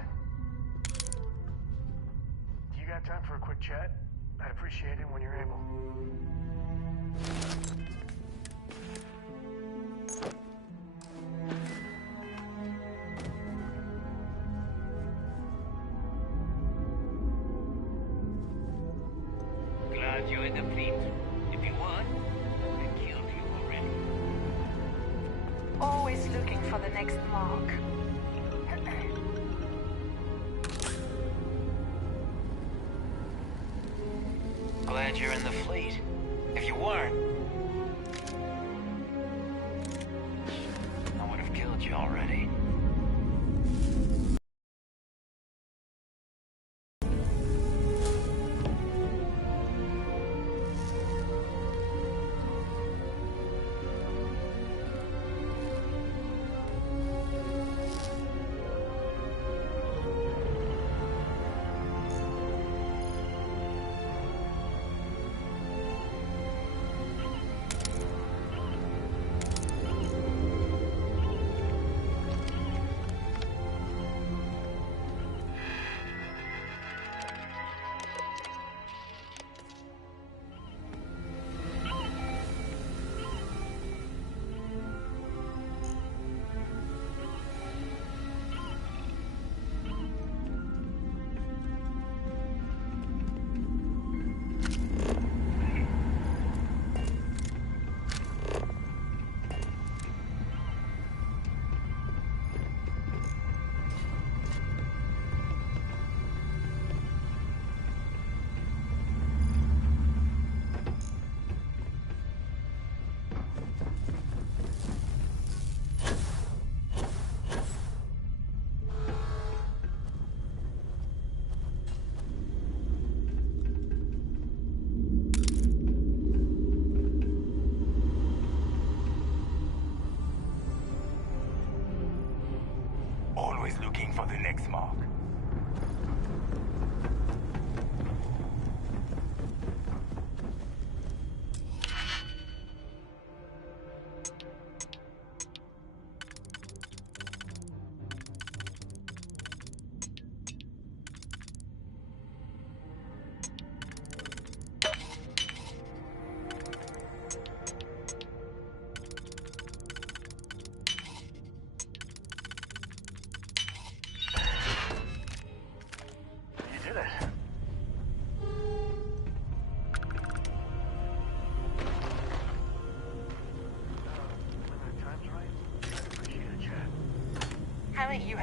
Do you got time for a quick chat? I'd appreciate it when you're able. Glad you're in the fleet. If you weren't, they killed you already. Always looking for the next mark. Glad you're in the fleet. If you weren't, I would have killed you already.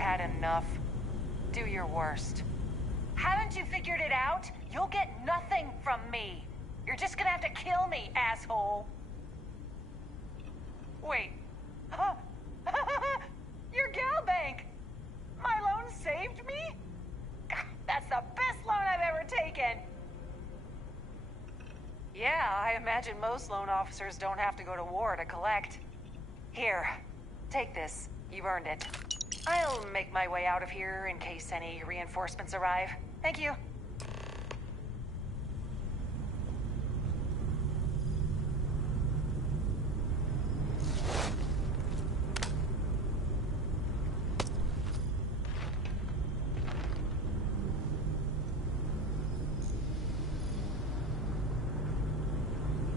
had enough. Do your worst. Haven't you figured it out? You'll get nothing from me. You're just gonna have to kill me, asshole. Wait. Huh? Your gal bank! My loan saved me? That's the best loan I've ever taken. Yeah, I imagine most loan officers don't have to go to war to collect. Here, take this. You've earned it. I'll make my way out of here in case any reinforcements arrive. Thank you.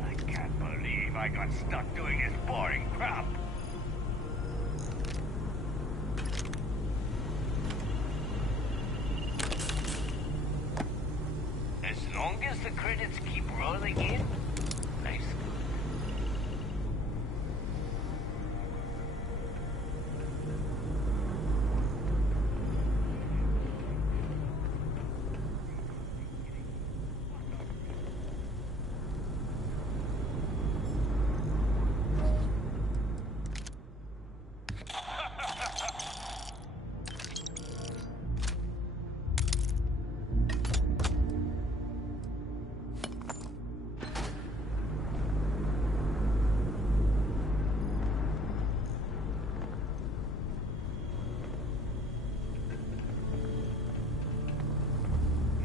I can't believe I got stuck doing this boring crap. As long as the credits keep rolling in, nice.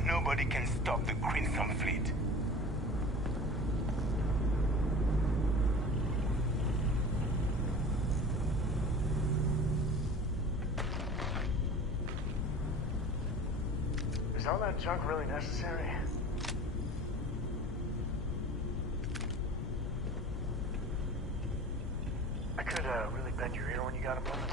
Nobody can stop the Crimson Fleet. Is all that junk really necessary? I could really bend your ear when you got a moment.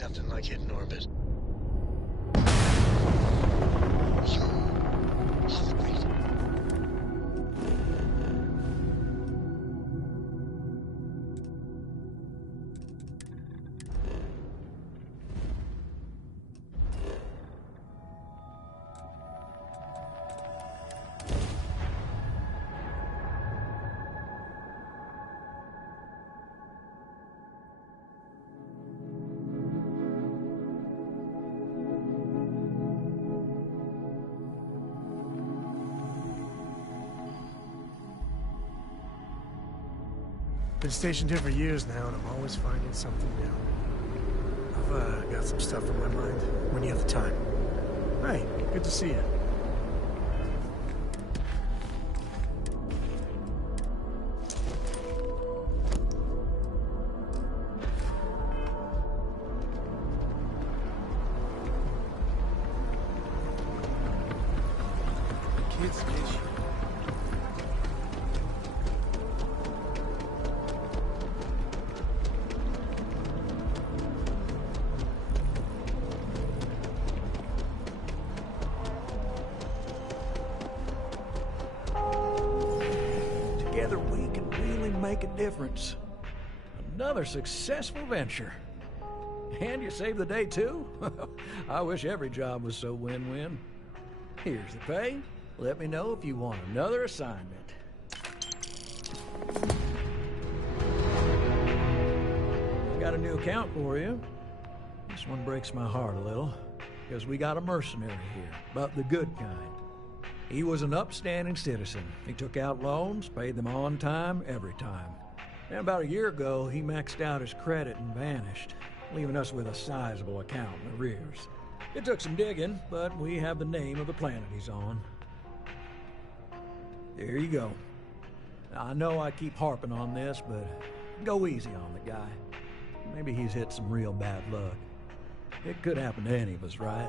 Nothing like hitting orbit. You are the great. Been stationed here for years now, and I'm always finding something new. I've got some stuff on my mind when you have the time. Hey, good to see you. Together we can really make a difference. Another successful venture. And you saved the day too? I wish every job was so win-win. Here's the pay. Let me know if you want another assignment. I got a new account for you. This one breaks my heart a little, because we got a mercenary here, but the good kind. He was an upstanding citizen. He took out loans, paid them on time, every time. And about a year ago, he maxed out his credit and vanished, leaving us with a sizable account in arrears. It took some digging, but we have the name of the planet he's on. There you go. I know I keep harping on this, but go easy on the guy. Maybe he's hit some real bad luck. It could happen to any of us, right?